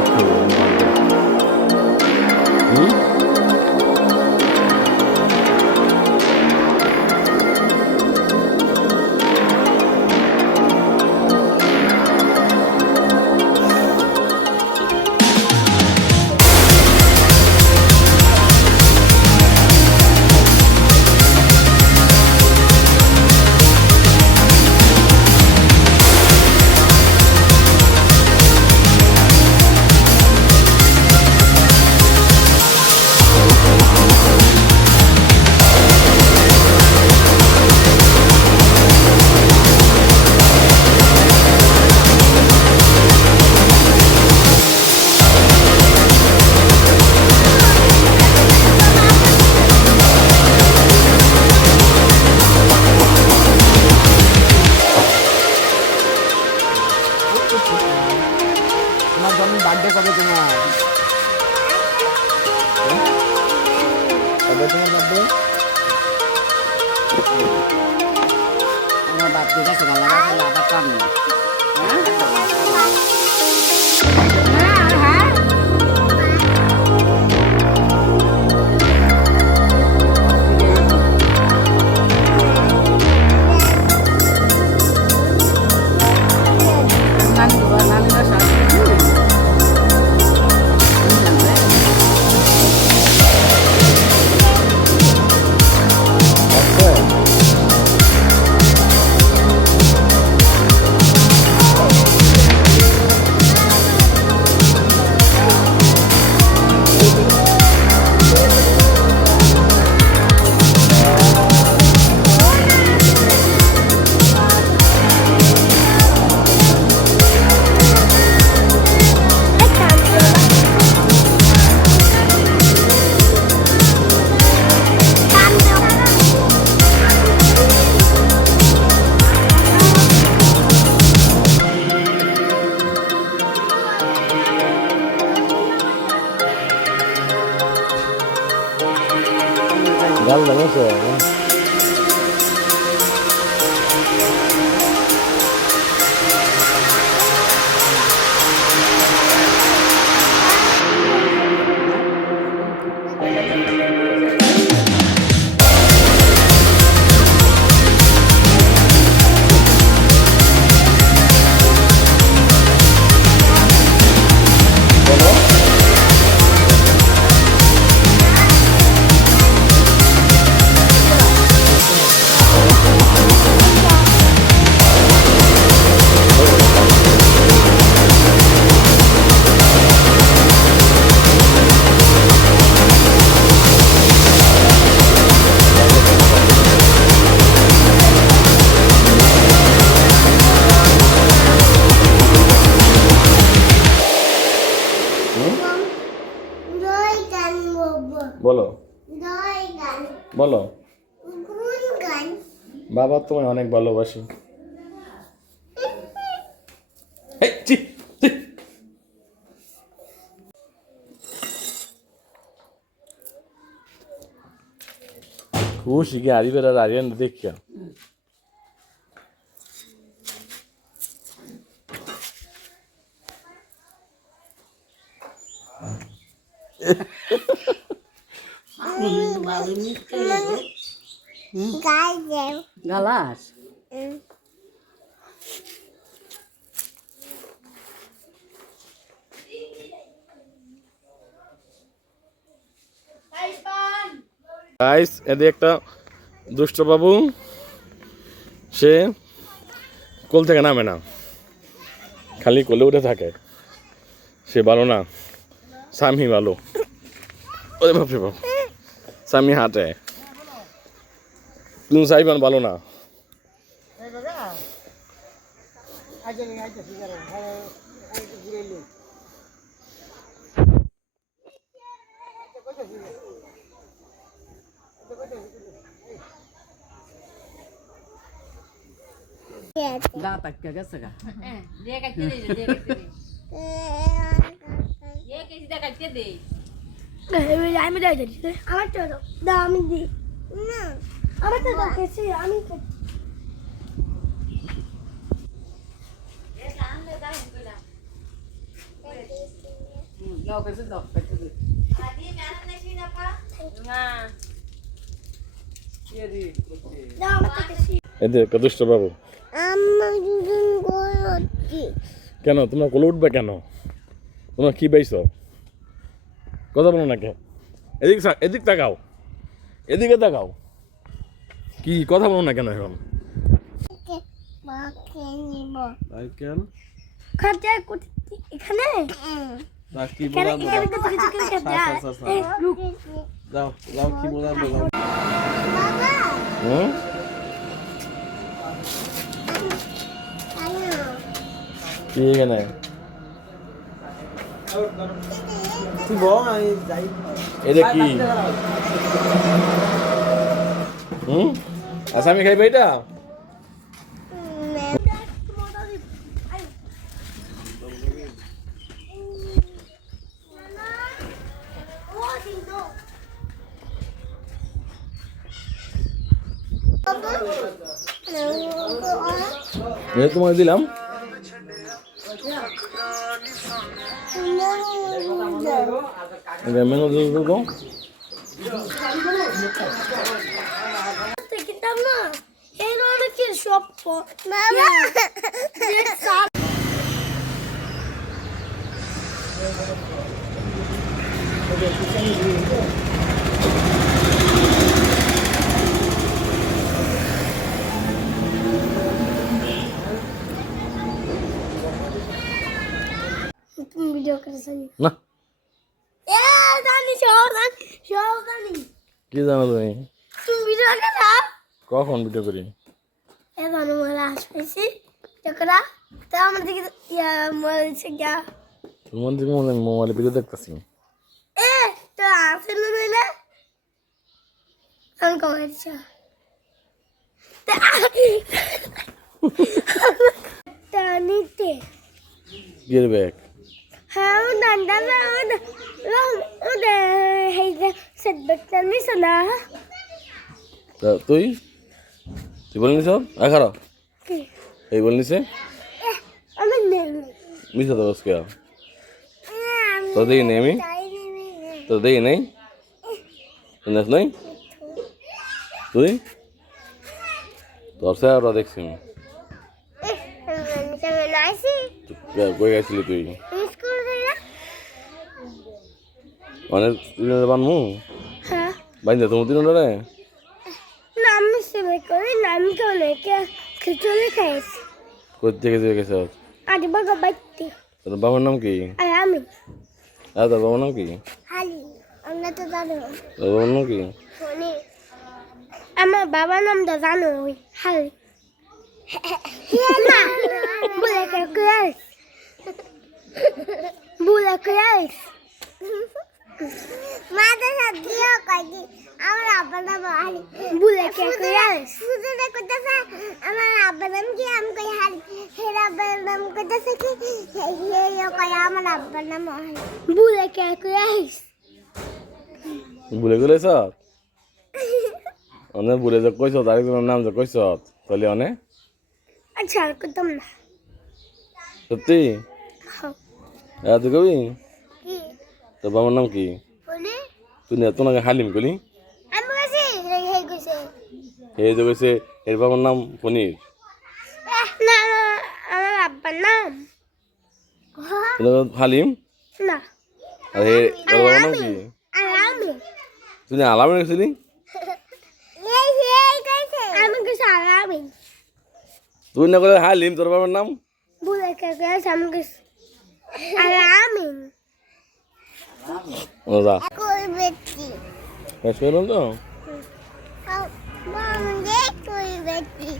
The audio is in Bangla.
বাপ তোমার জন্ম বার্থডে কবে তোমার? কবে তোমার বার্থডে? তোমার বার্থডেটা সকাল লাগা আবার কাম না। গাল লাগাচ্ছে বলো বলো বাবা তোমায় অনেক ভালোবাসি। খুশি কি আরিবের আর আরিয়ান দেখিয়া গালাস গাইস এদিকে একটা দুষ্ট বাবু, সে কোল থেকে নামে না, খালি কোলে উঠে থাকে। সে ভালো না, স্বামী ভালো। ওরে বাপরে বাপ, স্বামী হাঁটে, তুমি সাইবান ভালো না। Da takka gasa ga. Dia kacau deh, dia kacau deh. Dia kita kacau deh. আমি যাই যাই আমার তো দাও আমি দিই না আমার তো দাও কেসে আমি Dia kan, dia kan, dia kan. দাও কাছে দাও কাছে দে না দাও আমাকে কেসি এদের কদুষ্ট বাবু আমার দুজন গোলতি কেন তোমরা কোলে উঠবে কেন তোমরা কি পাইছ কথা বলো না কেন এদিক তাকাও এদিকে তাকাও কি কথা বলো না কেন এখন মাকে নিব সাইকেল খাতে এখানে কি কেন এখানে তো কিছু কিছু খেতে এই লুক যাও যাও কি বলা বলো বাবা হুম কি এখানে এটা কি আসামি খাইবে এটা তোমাকে দিলাম ম্যাঙ্গো জুস দেবো কিতাব না এই অনেক সব তুমি ভিডিও করেছেন না এ জানি সব জানি কি জানো তুমি তুমি ভিডিও করো কখন ভিডিও করি এ জানো মারা আসছে চকরা তো আমার দিকে ইয়া মরছে গা তোমার দিকে মনে মোবাইলে ভিডিও দেখতেছি এ তো আসলে নইলে আমি কমেছে টানিতে গিয়ে ব্যাগ হ্যাঁ দান্দা ওদে হেইতে সেটবেকটা নিছ না তুই তুই বল নিছ খারাপ কি এই বল নিছে আমি নেই মিশা তো বসকে তো দেই নেই আমি তো দেই নেই শুনিস নাই তুই তোর সে আর দেখছি কই গেছিলি তুই মানে বানমু হ্যাঁ বাইন্দে তোমার দিন রে নাম সেবে করে নাম তো লেকে খিচুড়ি খাইছি কই থেকে গেছে আজ বাবা বাইতে তোর বাবার নাম কি আর আমি আর তোর বাবার নাম কি হালি আমরা তো জানো তোর বাবার নাম কি শুনি আমার বাবার নামটা জানো ওই হালি বলে কে ক্লাস বলে ক্লাস মাথা সাদিও কইদি আমার আব্বার নাম হালি বলে কে ক্লাস সুজনে কইতাছে আমার আব্বার নাম কি আমি কই হালি হের আব্বার নাম কইতাছে কি হে কই আমার আব্বার নাম হালি বলে কে ক্লাস ভুলে গেলেছ অনেক ভুলে যে কইছ আরেকজনের নাম যে কইছ তাহলে অনেক আচ্ছা কইতাম না সত্যি হ্যাঁ তুই কবি কি তোর বাবার নাম কি বলে তুই না তোর নাকি হালিম কলি আমি কইছি হে কইছে এই যে কইছে এর বাবার নাম পনির না আমার আব্বার নাম হালিম না আর তোর বাবার নাম কি আলামি তুই না আলামে গেছিলি আমি কইছি আলামি তুই না করে হালিম তোর বাবার নাম বলে কে কইছে আমি কইছি আলামি যা কই বেটি শেষ করলাম তো বাবা দে কই বেটি